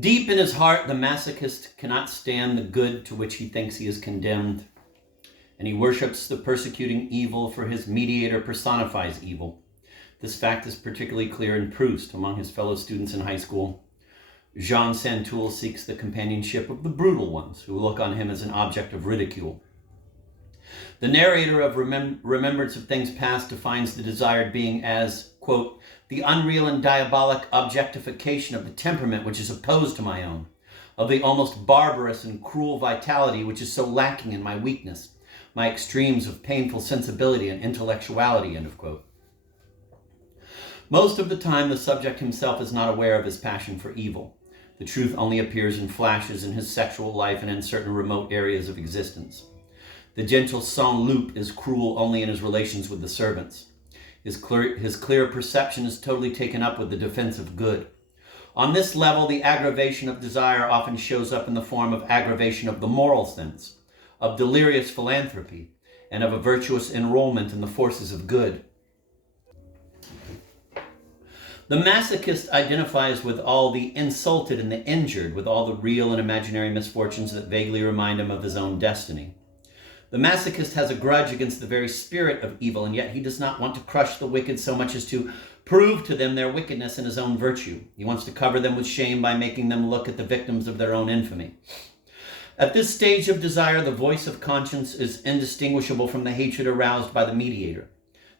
Deep in his heart, the masochist cannot stand the good to which he thinks he is condemned, and he worships the persecuting evil, for his mediator personifies evil. This fact is particularly clear in Proust. Among his fellow students in high school, Jean Santoul seeks the companionship of the brutal ones, who look on him as an object of ridicule. The narrator of Remembrance of Things Past defines the desired being as, quote, the unreal and diabolic objectification of the temperament which is opposed to my own, of the almost barbarous and cruel vitality which is so lacking in my weakness, my extremes of painful sensibility and intellectuality, end of quote. Most of the time, the subject himself is not aware of his passion for evil. The truth only appears in flashes in his sexual life and in certain remote areas of existence. The gentle Saint-Loup is cruel only in his relations with the servants. His clear perception is totally taken up with the defense of good. On this level, the aggravation of desire often shows up in the form of aggravation of the moral sense, of delirious philanthropy, and of a virtuous enrollment in the forces of good. The masochist identifies with all the insulted and the injured, with all the real and imaginary misfortunes that vaguely remind him of his own destiny. The masochist has a grudge against the very spirit of evil, and yet he does not want to crush the wicked so much as to prove to them their wickedness in his own virtue. He wants to cover them with shame by making them look at the victims of their own infamy. At this stage of desire, the voice of conscience is indistinguishable from the hatred aroused by the mediator.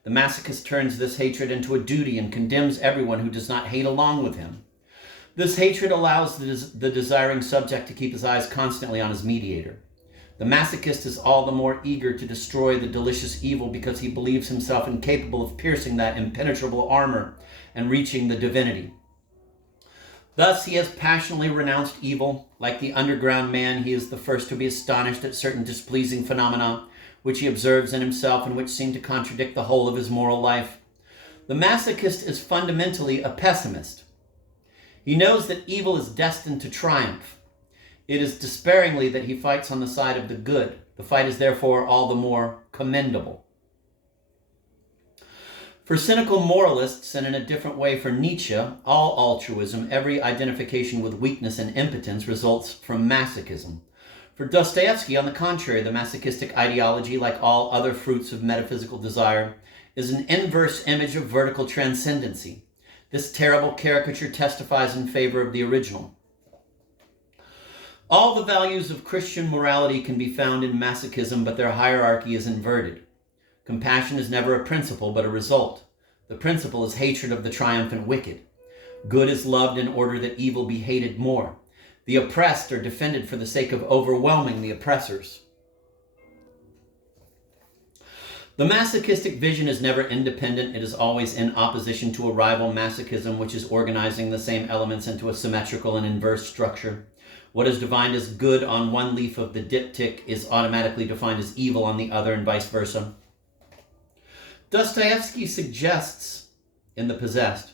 The masochist turns this hatred into a duty and condemns everyone who does not hate along with him. This hatred allows the desiring subject to keep his eyes constantly on his mediator. The masochist is all the more eager to destroy the delicious evil because he believes himself incapable of piercing that impenetrable armor and reaching the divinity. Thus, he has passionately renounced evil. Like the underground man, he is the first to be astonished at certain displeasing phenomena which he observes in himself and which seem to contradict the whole of his moral life. The masochist is fundamentally a pessimist. He knows that evil is destined to triumph. It is despairingly that he fights on the side of the good. The fight is therefore all the more commendable. For cynical moralists, and in a different way for Nietzsche, all altruism, every identification with weakness and impotence, results from masochism. For Dostoevsky, on the contrary, the masochistic ideology, like all other fruits of metaphysical desire, is an inverse image of vertical transcendency. This terrible caricature testifies in favor of the original. All the values of Christian morality can be found in masochism, but their hierarchy is inverted. Compassion is never a principle, but a result. The principle is hatred of the triumphant wicked. Good is loved in order that evil be hated more. The oppressed are defended for the sake of overwhelming the oppressors. The masochistic vision is never independent. It is always in opposition to a rival masochism, which is organizing the same elements into a symmetrical and inverse structure. What is defined as good on one leaf of the diptych is automatically defined as evil on the other, and vice versa. Dostoevsky suggests in The Possessed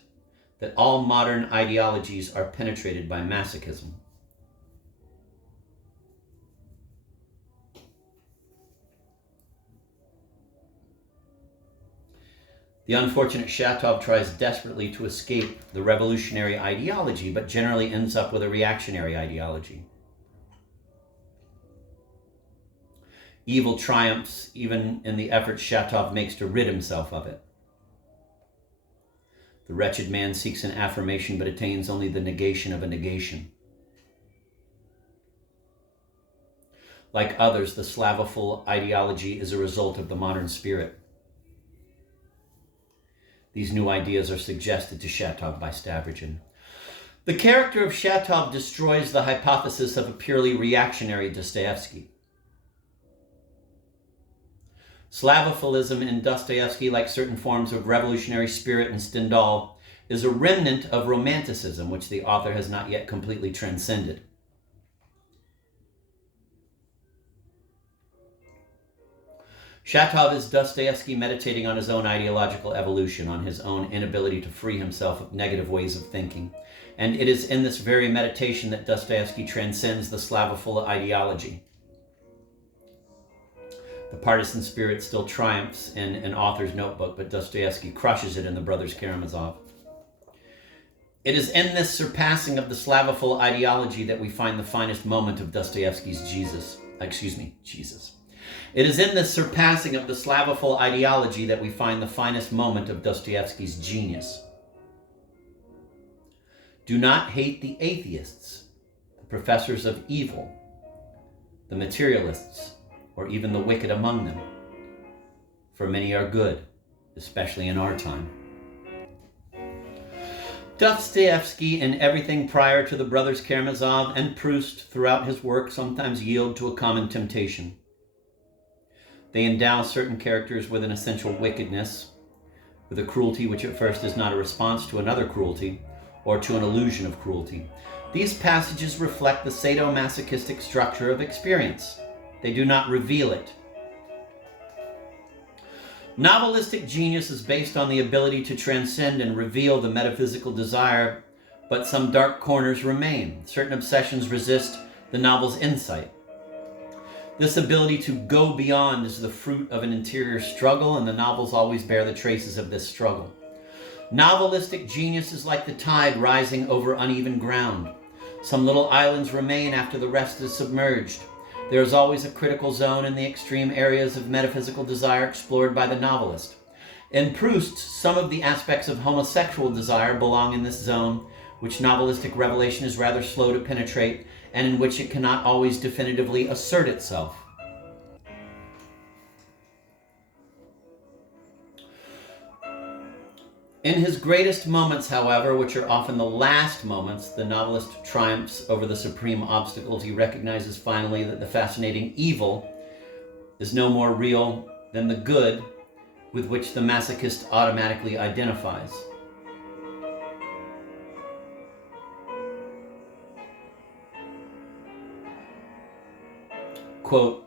that all modern ideologies are penetrated by masochism. The unfortunate Shatov tries desperately to escape the revolutionary ideology, but generally ends up with a reactionary ideology. Evil triumphs even in the efforts Shatov makes to rid himself of it. The wretched man seeks an affirmation, but attains only the negation of a negation. Like others, the Slavophil ideology is a result of the modern spirit. These new ideas are suggested to Shatov by Stavrogin. The character of Shatov destroys the hypothesis of a purely reactionary Dostoevsky. Slavophilism in Dostoevsky, like certain forms of revolutionary spirit in Stendhal, is a remnant of romanticism, which the author has not yet completely transcended. Shatov is Dostoevsky meditating on his own ideological evolution, on his own inability to free himself of negative ways of thinking. And it is in this very meditation that Dostoevsky transcends the Slavophil ideology. The partisan spirit still triumphs in an author's notebook, but Dostoevsky crushes it in The Brothers Karamazov. It is in this surpassing of the Slavoful ideology that we find the finest moment of Dostoevsky's Jesus. It is in this surpassing of the Slavoful ideology that we find the finest moment of Dostoevsky's genius. Do not hate the atheists, the professors of evil, the materialists, or even the wicked among them, for many are good, especially in our time. Dostoevsky, in everything prior to the brothers Karamazov and Proust throughout his work, sometimes yield to a common temptation. They endow certain characters with an essential wickedness, with a cruelty which at first is not a response to another cruelty or to an illusion of cruelty. These passages reflect the sadomasochistic structure of experience. They do not reveal it. Novelistic genius is based on the ability to transcend and reveal the metaphysical desire, but some dark corners remain. Certain obsessions resist the novel's insight. This ability to go beyond is the fruit of an interior struggle, and the novels always bear the traces of this struggle. Novelistic genius is like the tide rising over uneven ground. Some little islands remain after the rest is submerged. There is always a critical zone in the extreme areas of metaphysical desire explored by the novelist. In Proust, some of the aspects of homosexual desire belong in this zone, which novelistic revelation is rather slow to penetrate, and in which it cannot always definitively assert itself. In his greatest moments, however, which are often the last moments, the novelist triumphs over the supreme obstacles. He recognizes finally that the fascinating evil is no more real than the good with which the masochist automatically identifies. Quote,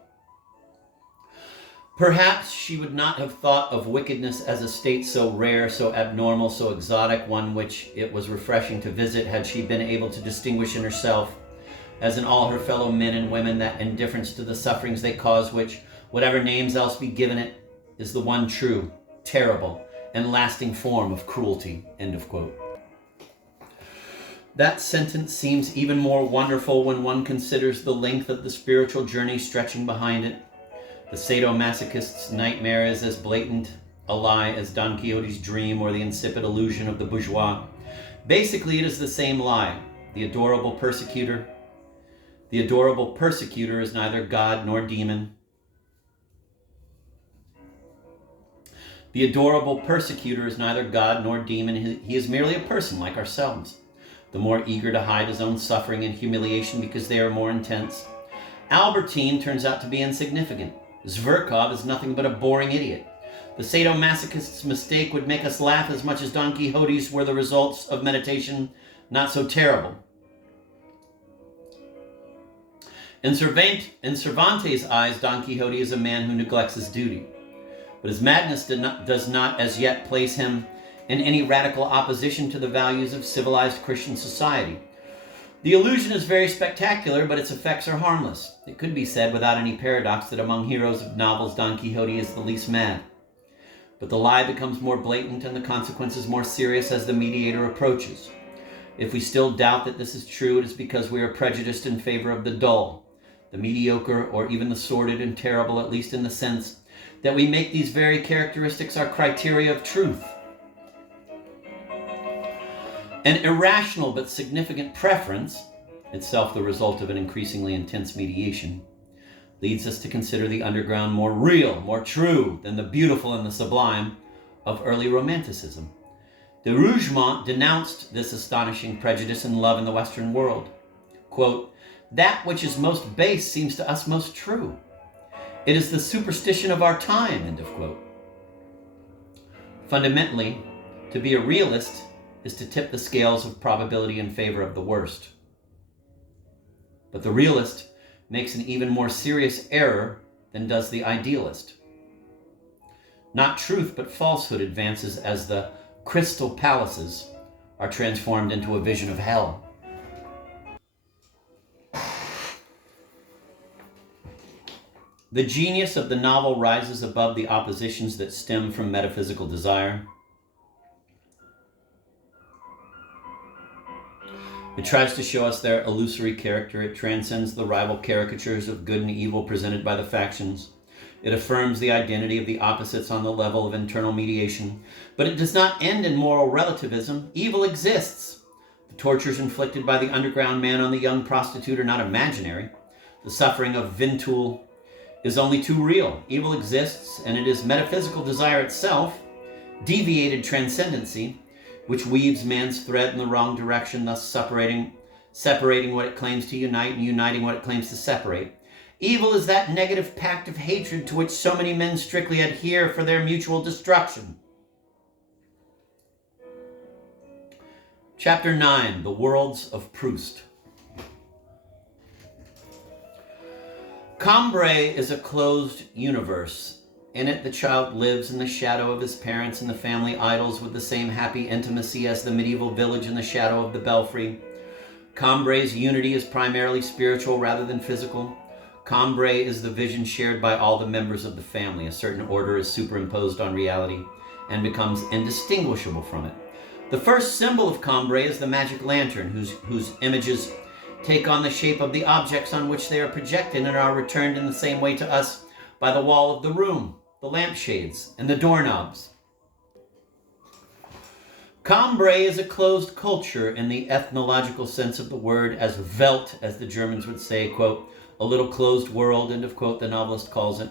perhaps she would not have thought of wickedness as a state so rare, so abnormal, so exotic, one which it was refreshing to visit, had she been able to distinguish in herself, as in all her fellow men and women, that indifference to the sufferings they cause, which, whatever names else be given it, is the one true, terrible, and lasting form of cruelty. End of quote. That sentence seems even more wonderful when one considers the length of the spiritual journey stretching behind it. The sadomasochist's nightmare is as blatant a lie as Don Quixote's dream or the insipid illusion of the bourgeois. Basically, it is the same lie. The adorable persecutor is neither God nor demon. The adorable persecutor is neither God nor demon. He is merely a person like ourselves, the more eager to hide his own suffering and humiliation because they are more intense. Albertine turns out to be insignificant. Zverkov is nothing but a boring idiot. The sadomasochist's mistake would make us laugh as much as Don Quixote's were the results of meditation not so terrible. In Cervantes' eyes, Don Quixote is a man who neglects his duty. But his madness does not as yet place him in any radical opposition to the values of civilized Christian society. The illusion is very spectacular, but its effects are harmless. It could be said without any paradox that among heroes of novels, Don Quixote is the least mad. But the lie becomes more blatant and the consequences more serious as the mediator approaches. If we still doubt that this is true, it is because we are prejudiced in favor of the dull, the mediocre, or even the sordid and terrible, at least in the sense that we make these very characteristics our criteria of truth. An irrational but significant preference, itself the result of an increasingly intense mediation, leads us to consider the underground more real, more true than the beautiful and the sublime of early Romanticism. De Rougemont denounced this astonishing prejudice in Love in the Western World. Quote, that which is most base seems to us most true. It is the superstition of our time, end of quote. Fundamentally, to be a realist is to tip the scales of probability in favor of the worst. But the realist makes an even more serious error than does the idealist. Not truth, but falsehood advances as the crystal palaces are transformed into a vision of hell. The genius of the novel rises above the oppositions that stem from metaphysical desire. It tries to show us their illusory character. It transcends the rival caricatures of good and evil presented by the factions. It affirms the identity of the opposites on the level of internal mediation. But it does not end in moral relativism. Evil exists. The tortures inflicted by the underground man on the young prostitute are not imaginary. The suffering of Vintoul is only too real. Evil exists, and it is metaphysical desire itself, deviated transcendency, which weaves man's thread in the wrong direction, thus separating what it claims to unite and uniting what it claims to separate. Evil is that negative pact of hatred to which so many men strictly adhere for their mutual destruction. Chapter 9, The Worlds of Proust. Cambrai is a closed universe. In it, the child lives in the shadow of his parents and the family idols with the same happy intimacy as the medieval village in the shadow of the belfry. Cambrai's unity is primarily spiritual rather than physical. Cambrai is the vision shared by all the members of the family. A certain order is superimposed on reality and becomes indistinguishable from it. The first symbol of Cambrai is the magic lantern, whose images take on the shape of the objects on which they are projected and are returned in the same way to us by the wall of the room, the lampshades, and the doorknobs. Cambrai is a closed culture in the ethnological sense of the word, as Welt, as the Germans would say, quote, a little closed world, end of quote, the novelist calls it.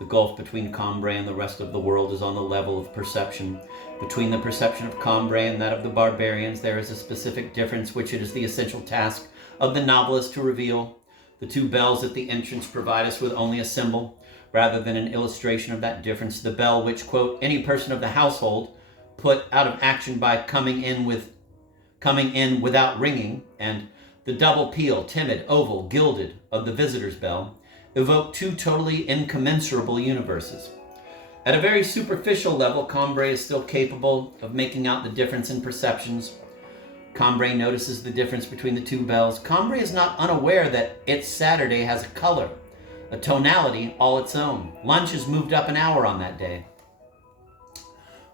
The gulf between Cambrai and the rest of the world is on the level of perception. Between the perception of Cambrai and that of the barbarians, there is a specific difference which it is the essential task of the novelist to reveal. The two bells at the entrance provide us with only a symbol, rather than an illustration of that difference. The bell which, quote, any person of the household put out of action by coming in without ringing, and the double peal, timid, oval, gilded, of the visitor's bell, evoke two totally incommensurable universes. At a very superficial level, Cambrai is still capable of making out the difference in perceptions. Cambrai notices the difference between the two bells. Cambrai is not unaware that its Saturday has a color, a tonality all its own. Lunch is moved up an hour on that day.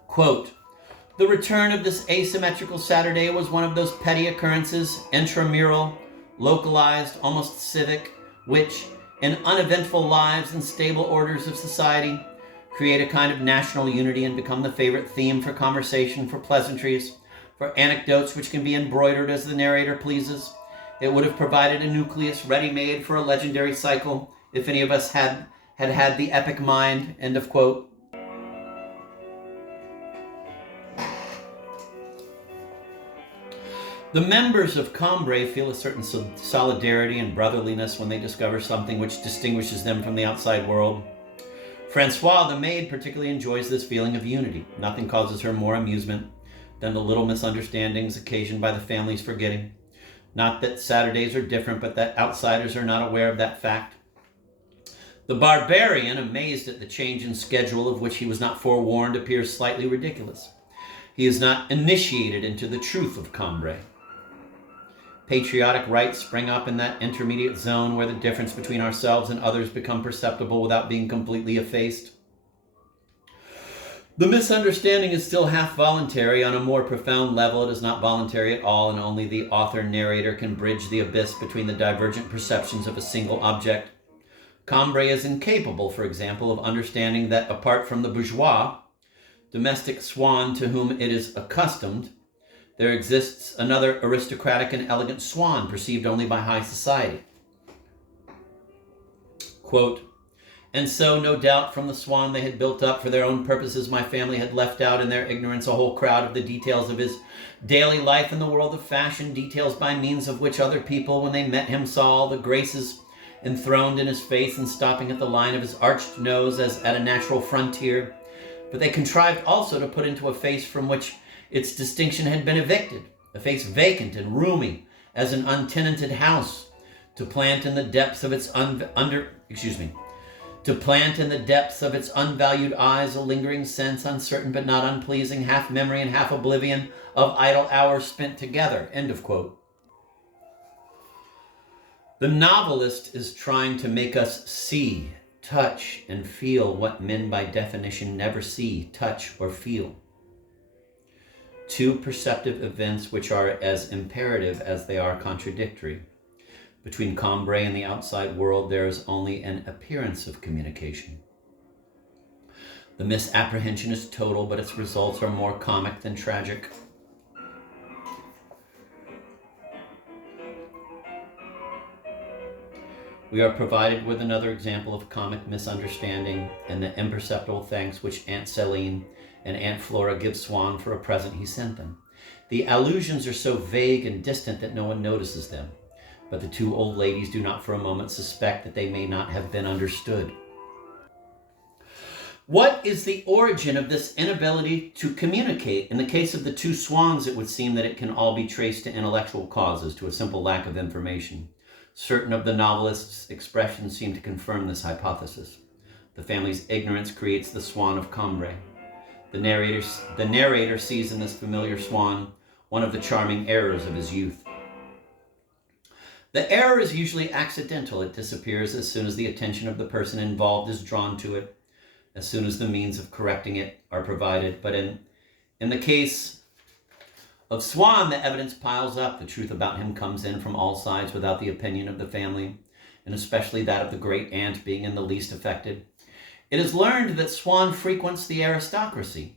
Quote, the return of this asymmetrical Saturday was one of those petty occurrences, intramural, localized, almost civic, which, in uneventful lives and stable orders of society, create a kind of national unity and become the favorite theme for conversation, for pleasantries, for anecdotes which can be embroidered as the narrator pleases. It would have provided a nucleus ready-made for a legendary cycle if any of us had the epic mind, end of quote. The members of Cambrai feel a certain solidarity and brotherliness when they discover something which distinguishes them from the outside world. Francois, the maid, particularly enjoys this feeling of unity. Nothing causes her more amusement than the little misunderstandings occasioned by the family's forgetting. Not that Saturdays are different, but that outsiders are not aware of that fact. The barbarian, amazed at the change in schedule of which he was not forewarned, appears slightly ridiculous. He is not initiated into the truth of Cambrai. Patriotic rights spring up in that intermediate zone where the difference between ourselves and others become perceptible without being completely effaced. The misunderstanding is still half voluntary. On a more profound level, it is not voluntary at all, and only the author-narrator can bridge the abyss between the divergent perceptions of a single object. Cambrai is incapable, for example, of understanding that apart from the bourgeois, domestic swan to whom it is accustomed, there exists another aristocratic and elegant swan perceived only by high society. Quote, and so, no doubt, from the swan they had built up for their own purposes, my family had left out in their ignorance a whole crowd of the details of his daily life in the world of fashion, details by means of which other people, when they met him, saw all the graces enthroned in his face and stopping at the line of his arched nose as at a natural frontier. But they contrived also to put into a face from which its distinction had been evicted, a face vacant and roomy as an untenanted house, to plant in the depths of its unvalued eyes a lingering sense, uncertain but not unpleasing, half memory and half oblivion, of idle hours spent together, end of quote. The novelist is trying to make us see, touch, and feel what men by definition never see, touch, or feel. two perceptive events which are as imperative as they are contradictory. Between Cambrai and the outside world, there is only an appearance of communication. The misapprehension is total, but its results are more comic than tragic. We are provided with another example of comic misunderstanding and the imperceptible thanks which Aunt Celine and Aunt Flora give Swann for a present he sent them. The allusions are so vague and distant that no one notices them, but the two old ladies do not for a moment suspect that they may not have been understood. What is the origin of this inability to communicate? In the case of the two swans, it would seem that it can all be traced to intellectual causes, to a simple lack of information. Certain of the novelist's expressions seem to confirm this hypothesis. The family's ignorance creates the swan of Cambrai. The narrator sees in this familiar swan one of the charming errors of his youth. The error is usually accidental. It disappears as soon as the attention of the person involved is drawn to it, as soon as the means of correcting it are provided. But in the case of Swann, the evidence piles up. The truth about him comes in from all sides without the opinion of the family, and especially that of the great aunt being in the least affected. It is learned that Swann frequents the aristocracy.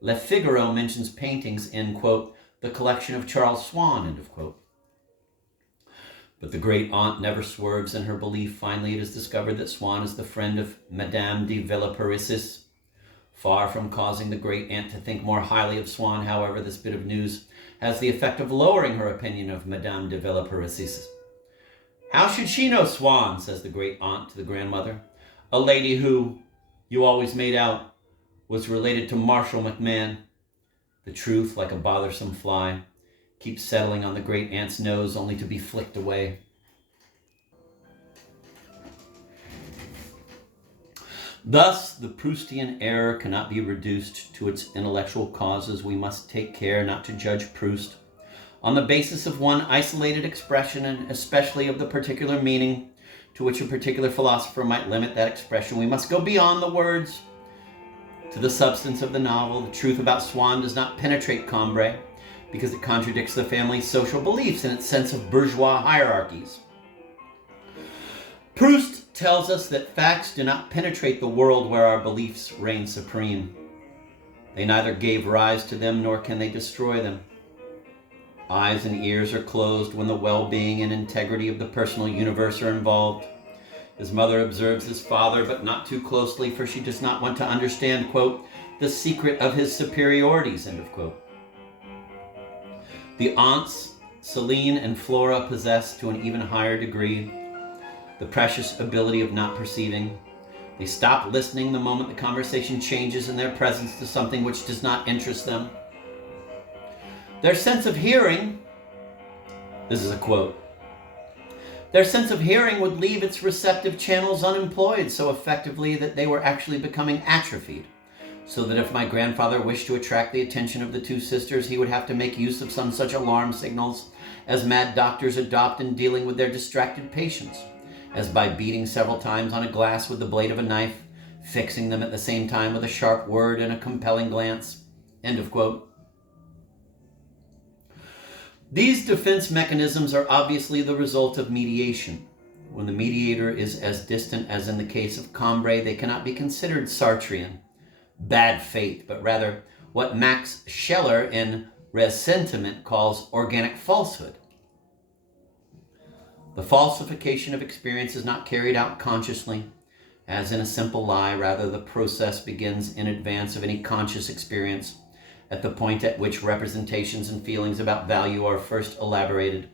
Le Figaro mentions paintings in, quote, the collection of Charles Swann, end of quote. But the great aunt never swerves in her belief. Finally, it is discovered that Swann is the friend of Madame de Villeparisis. Far from causing the great aunt to think more highly of Swann, however, this bit of news has the effect of lowering her opinion of Madame de Villeparisis. How should she know Swann, says the great aunt to the grandmother, a lady who, you always made out, was related to Marshal MacMahon. The truth, like a bothersome fly, keeps settling on the great aunt's nose only to be flicked away. Thus, the Proustian error cannot be reduced to its intellectual causes. We must take care not to judge Proust on the basis of one isolated expression, and especially of the particular meaning to which a particular philosopher might limit that expression. We must go beyond the words to the substance of the novel. The truth about Swann does not penetrate Cambrai because it contradicts the family's social beliefs and its sense of bourgeois hierarchies. Proust tells us that facts do not penetrate the world where our beliefs reign supreme. They neither gave rise to them nor can they destroy them. Eyes and ears are closed when the well-being and integrity of the personal universe are involved. His mother observes his father, but not too closely, for she does not want to understand, quote, the secret of his superiorities, end of quote. The aunts, Celine and Flora, possess to an even higher degree the precious ability of not perceiving. They stop listening the moment the conversation changes in their presence to something which does not interest them. Their sense of hearing, this is a quote, their sense of hearing would leave its receptive channels unemployed so effectively that they were actually becoming atrophied, so that if my grandfather wished to attract the attention of the two sisters, he would have to make use of some such alarm signals as mad doctors adopt in dealing with their distracted patients, as by beating several times on a glass with the blade of a knife, fixing them at the same time with a sharp word and a compelling glance, end of quote. These defense mechanisms are obviously the result of mediation. When the mediator is as distant as in the case of Cambrai, they cannot be considered Sartrean, bad faith, but rather what Max Scheler in Ressentiment calls organic falsehood. The falsification of experience is not carried out consciously, as in a simple lie. Rather, the process begins in advance of any conscious experience, at the point at which representations and feelings about value are first elaborated.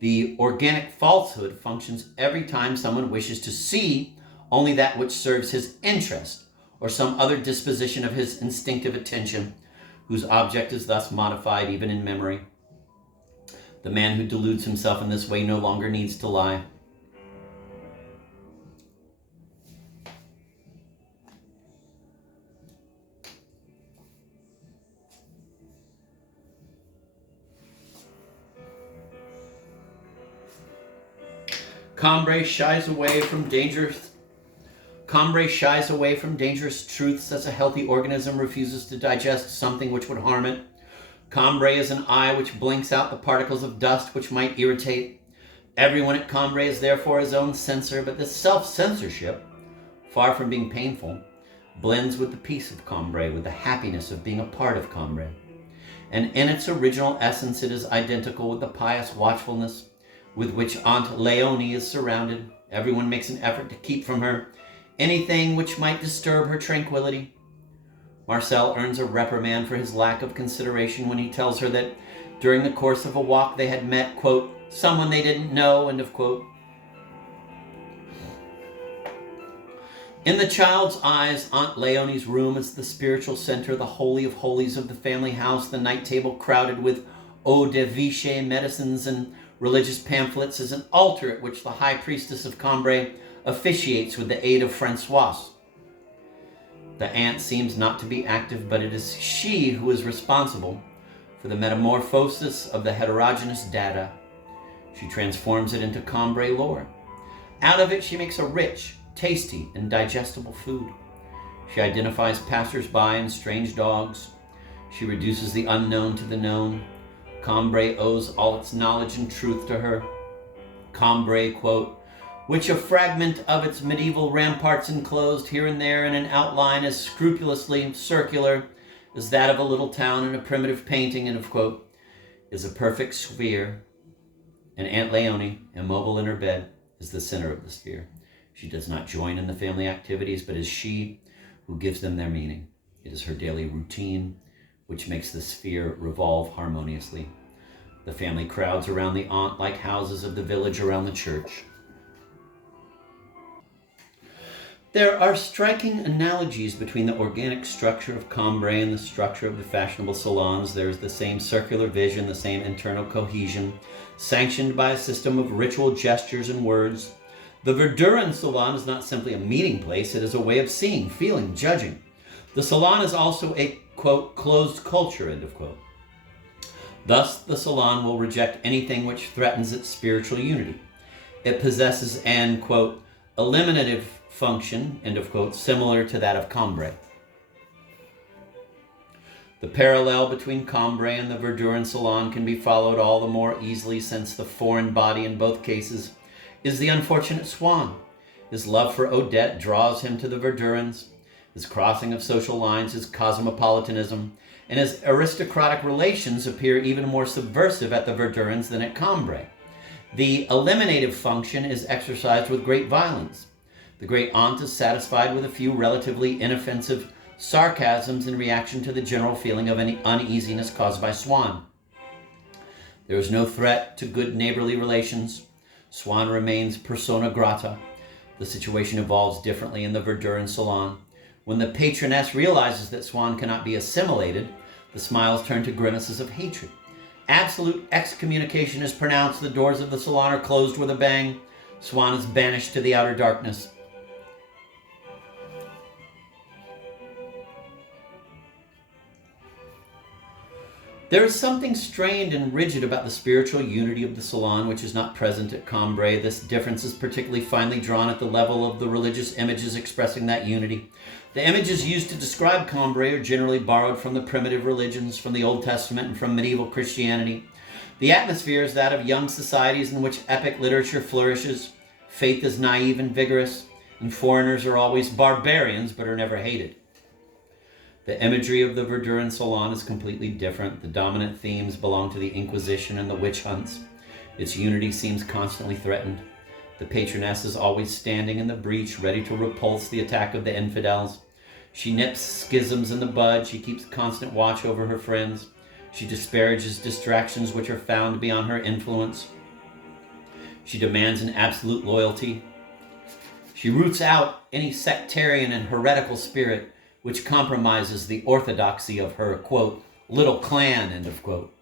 The organic falsehood functions every time someone wishes to see only that which serves his interest or some other disposition of his instinctive attention, whose object is thus modified even in memory. The man who deludes himself in this way no longer needs to lie. Cambrai shies away from dangerous truths as a healthy organism refuses to digest something which would harm it. Cambrai is an eye which blinks out the particles of dust which might irritate. Everyone at Cambrai is therefore his own censor, but this self-censorship, far from being painful, blends with the peace of Cambrai, with the happiness of being a part of Cambrai. And in its original essence, it is identical with the pious watchfulness with which Aunt Leonie is surrounded. Everyone makes an effort to keep from her anything which might disturb her tranquility. Marcel earns a reprimand for his lack of consideration when he tells her that during the course of a walk they had met, quote, someone they didn't know, end of quote. In the child's eyes, Aunt Leonie's room is the spiritual center, the holy of holies of the family house. The night table, crowded with eau de vichy medicines and religious pamphlets, is an altar at which the high priestess of Cambrai officiates with the aid of Francoise. The aunt seems not to be active, but it is she who is responsible for the metamorphosis of the heterogeneous data. She transforms it into Cambrai lore. Out of it, she makes a rich, tasty, and digestible food. She identifies passers-by and strange dogs. She reduces the unknown to the known. Cambrai owes all its knowledge and truth to her. Cambrai, quote, which a fragment of its medieval ramparts enclosed here and there in an outline as scrupulously circular as that of a little town in a primitive painting, end of quote, is a perfect sphere. And Aunt Leonie, immobile in her bed, is the center of the sphere. She does not join in the family activities, but is she who gives them their meaning. It is her daily routine which makes the sphere revolve harmoniously. The family crowds around the aunt like houses of the village around the church. There are striking analogies between the organic structure of Cambrai and the structure of the fashionable salons. There is the same circular vision, the same internal cohesion, sanctioned by a system of ritual gestures and words. The Verdurin salon is not simply a meeting place, it is a way of seeing, feeling, judging. The salon is also a, quote, closed culture, end of quote. Thus, the salon will reject anything which threatens its spiritual unity. It possesses an, quote, eliminative function, end of quote, similar to that of Cambrai. The parallel between Cambrai and the Verdurin salon can be followed all the more easily since the foreign body in both cases is the unfortunate Swann. His love for Odette draws him to the Verdurins. His crossing of social lines, his cosmopolitanism, and his aristocratic relations appear even more subversive at the Verdurins than at Cambrai. The eliminative function is exercised with great violence. The great aunt is satisfied with a few relatively inoffensive sarcasms in reaction to the general feeling of any uneasiness caused by Swann. There is no threat to good neighborly relations. Swann remains persona grata. The situation evolves differently in the Verdurin salon. When the patroness realizes that Swann cannot be assimilated, the smiles turn to grimaces of hatred. Absolute excommunication is pronounced. The doors of the salon are closed with a bang. Swann is banished to the outer darkness. There is something strained and rigid about the spiritual unity of the salon which is not present at Cambrai. This difference is particularly finely drawn at the level of the religious images expressing that unity. The images used to describe Cambrai are generally borrowed from the primitive religions, from the Old Testament, and from medieval Christianity. The atmosphere is that of young societies in which epic literature flourishes. Faith is naive and vigorous, and foreigners are always barbarians but are never hated. The imagery of the Verdurin salon is completely different. The dominant themes belong to the Inquisition and the witch hunts. Its unity seems constantly threatened. The patroness is always standing in the breach, ready to repulse the attack of the infidels. She nips schisms in the bud. She keeps constant watch over her friends. She disparages distractions which are found beyond her influence. She demands an absolute loyalty. She roots out any sectarian and heretical spirit which compromises the orthodoxy of her, quote, little clan, end of quote.